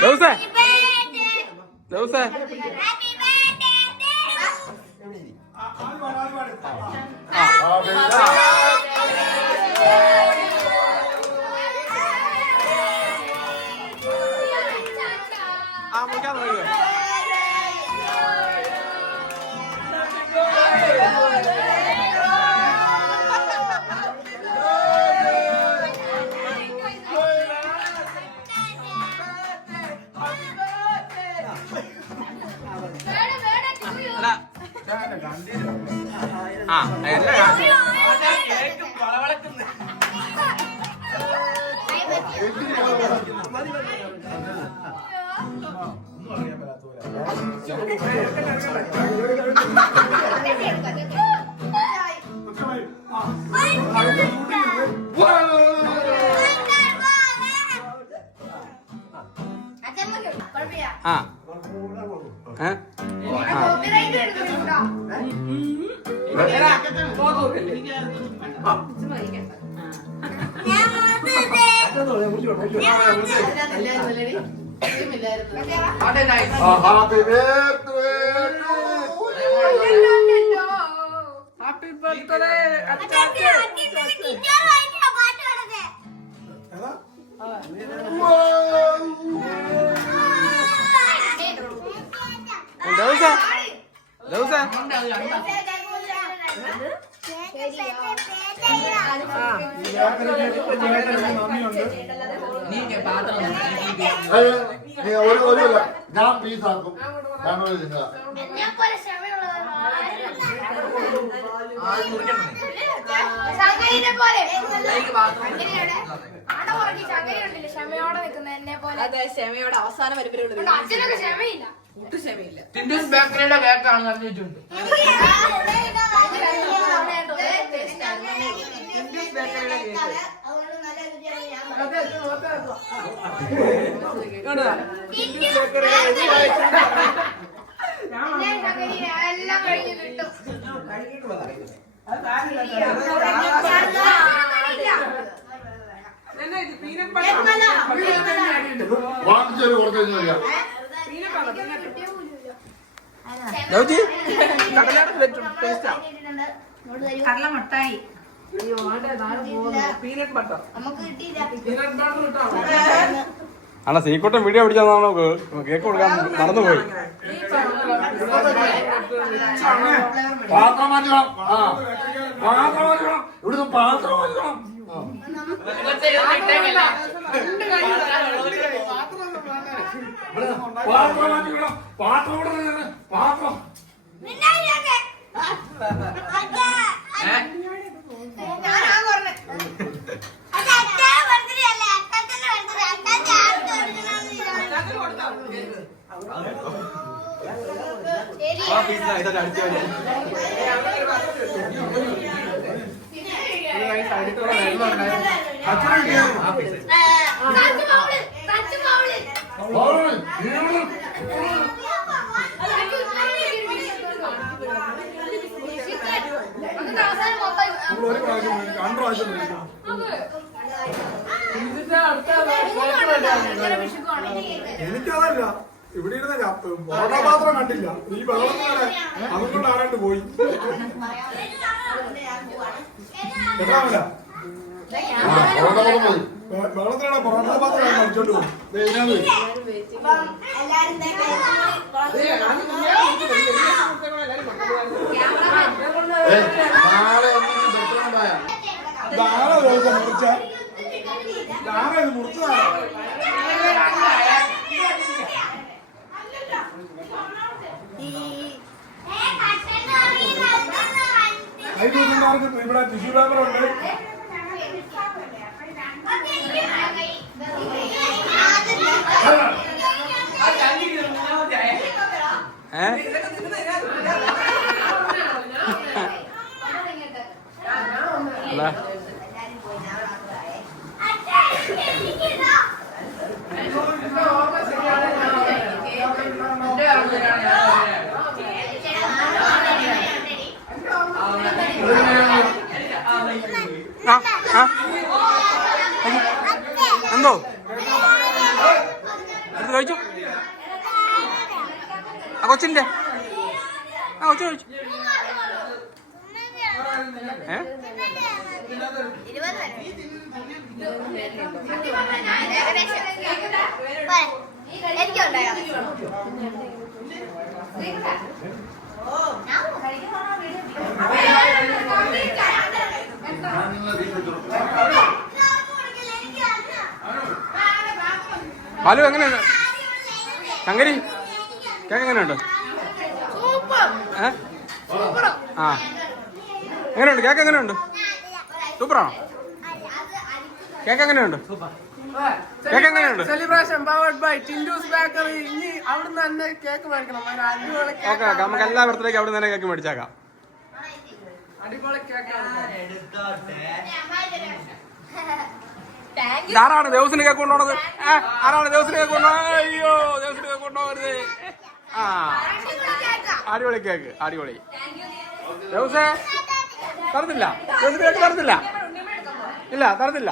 ദിവസേ. ദിവസേ. ആ. ആ ആ ഏ ആ. ഹാപ്പി ബർത്ത്ഡേ ഒരു ഒരു. ഞാൻ പീസാക്കും ഞങ്ങൾ നിങ്ങളാ അതെ ക്ഷമയോടെ അവസാനം വരെ അച്ഛനൊക്കെ ക്ഷമയില്ല. ടിൻഡൂസ് ബേക്കറിയുടെ കേക്കാണ് പറഞ്ഞിട്ടുണ്ട് എന്നെ ശങ്കരീനെ എല്ലാം കഴിഞ്ഞ് കിട്ടും വാങ്ങിച്ചൊരു കുറച്ച് കഴിഞ്ഞാൽ കടല മുട്ടായി നമുക്ക് ആണോ സീക്കോട്ടൻ വീഡിയോ പിടിച്ചാൽ കേക്ക് കൊടുക്കാൻ മറന്നുപോയി. പാത്രം മാറ്റണം. പാത്രം മാറ്റണം. ഇവിടുന്ന് പാത്രം മാറ്റണം. പാത്രം മാറ്റിക്കണം പാത്രം ഇവിടെ നിന്ന് പാത്രം ഞാനാ പറഞ്ഞെ. സച്ച് മൗൾ, ഒരു പ്രാവശ്യം രണ്ട് പ്രാവശ്യം എനിക്കതല്ല. ഇവിടെ ഇരുന്ന പാത്രം കണ്ടില്ല. ഈ വെള്ളത്തിലൂടെ അതുകൊണ്ട് ആരാണ്ട് പോയി. എത്രാമല്ല ദിവസക്കാർക്ക് ഇവിടെ ടിഷ്യൂ പേപ്പർ Hả? Hả? എന്തോ? എന്ത് കഴിച്ചു. ആ കൊച്ചിന്റെ. ആ കൊച്ചു കഴിച്ചു. ഏ. എനിക്കുണ്ടായോ ബാലു എങ്ങനെയുണ്ട്? ശങ്കരി കേക്ക് എങ്ങനെയുണ്ട്? ആ. എങ്ങനെയുണ്ട്? കേക്ക് എങ്ങനെയുണ്ട്? സൂപ്പറാണോ? കേക്ക് എങ്ങനെയുണ്ട്? കേക്ക് എങ്ങനെയുണ്ട്? Celebration powered by Tindoos bakery ഇനി അവിടുന്ന് തന്നെ കേക്ക് മേടിക്കണം. നല്ല അടിപൊളി ഓക്കെ ഓക്കെ നമുക്ക് എല്ലാ ബർത്ത്ഡേക്ക് അവിടെ തന്നെ കേക്ക് മേടിച്ചേക്കാം. അടിപൊളി കേക്കാണ്. ഇതാരാണ് ദേവസിന് കേക്ക് കൊണ്ടുപോണത് ആരാണ് ദേവസിന് കേക്ക് അയ്യോ ദേവസിന് കേക്ക് കൊണ്ടുപോകരുത്. ആ. അടിപൊളി കേക്ക് അടിപൊളി. ദേവസേ തരത്തില്ല. ദേവസിന് കേക്ക് തരത്തില്ല. ഇല്ല തരത്തില്ല.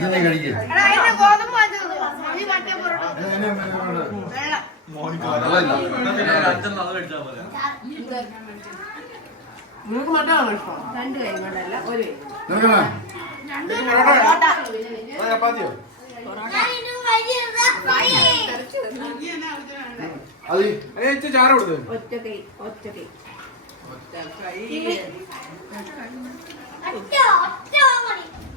ഇന്ന് കഴിക്കും. നിങ്ങൾക്ക് മറ്റാണോ ഇഷ്ടം? നിനക്കെന്നാ? ചപ്പാത്തിയോ? ഞാനിന്നും കഴിച്ചിരുന്ന ഫ്രൈ. അത് ഇച്ചിരി ചാര കൊടുത്തു. ഒറ്റ ഒറ്റ മണി ഒറ്റ എന്തുവാ?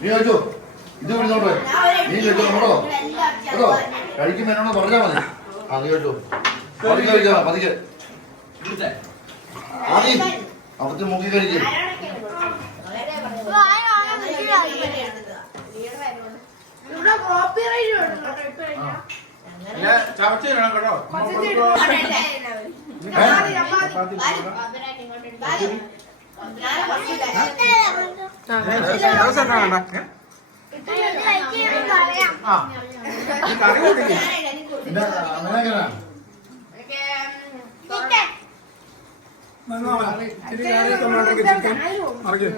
നീ കഴിച്ചോ ഇത് വിളിച്ചോണ്ടോ നീ കഴിച്ചോ കേട്ടോ കേട്ടോ കഴിക്കുമ്പോ എന്നോട് പറഞ്ഞാ മതി ആ നീ കഴിച്ചോ. പതുക്കെ കഴിച്ചാ പതുക്കെ ആദ്യം അവിടുത്തെ മുക്കി കഴിക്കും. ഓ, ചിക്കൻ മറിക്കും.